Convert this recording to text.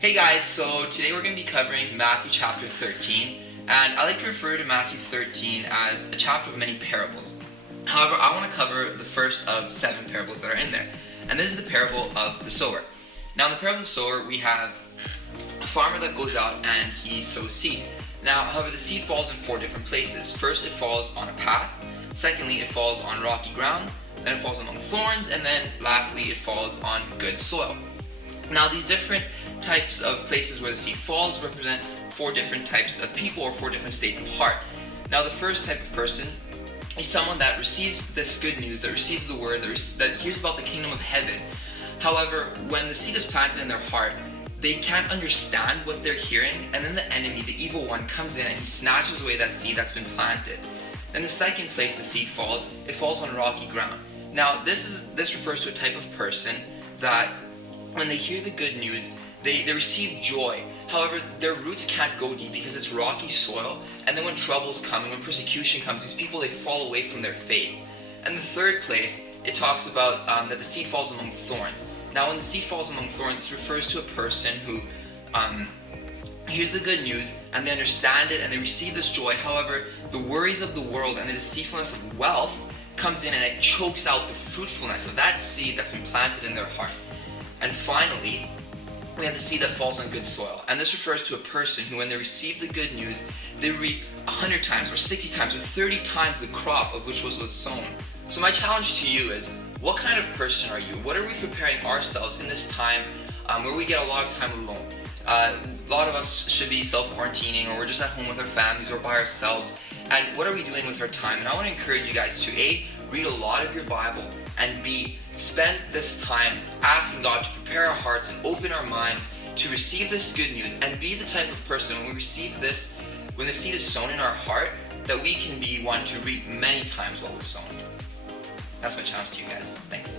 Hey guys, so today we're going to be covering Matthew chapter 13, and I like to refer to Matthew 13 as a chapter of many parables. However, I want to cover the first of 7 parables that are in there, and this is the parable of the sower. Now in the parable of the sower, we have a farmer that goes out and he sows seed. Now, however, the seed falls in 4 different places. First, it falls on a path. Secondly, it falls on rocky ground. Then it falls among thorns, and then lastly, it falls on good soil. Now, these different types of places where the seed falls represent 4 different types of people or 4 different states of heart. Now, the first type of person is someone that receives this good news, that receives the word, that hears about the kingdom of heaven. However, when the seed is planted in their heart, they can't understand what they're hearing, and then the enemy, the evil one, comes in and he snatches away that seed that's been planted. In the second place the seed falls, it falls on rocky ground. Now, this refers to a type of person that when they hear the good news, they receive joy. However, their roots can't go deep because it's rocky soil, and then when troubles come and when persecution comes, these people, they fall away from their faith. And the third place, it talks about that the seed falls among thorns. Now, when the seed falls among thorns, this refers to a person who hears the good news and they understand it and they receive this joy. However, the worries of the world and the deceitfulness of wealth comes in and it chokes out the fruitfulness of that seed that's been planted in their heart. And finally, we have the seed that falls on good soil. And this refers to a person who, when they receive the good news, they reap 100 times or 60 times or 30 times the crop of which was sown. So my challenge to you is, what kind of person are you? What are we preparing ourselves in this time where we get a lot of time alone? A lot of us should be self-quarantining, or we're just at home with our families or by ourselves. And what are we doing with our time? And I want to encourage you guys to A, read a lot of your Bible, and B, spend this time asking God to prepare our hearts and open our minds to receive this good news, and be the type of person when we receive this, when the seed is sown in our heart, that we can be one to reap many times what was sown. That's my challenge to you guys. Thanks.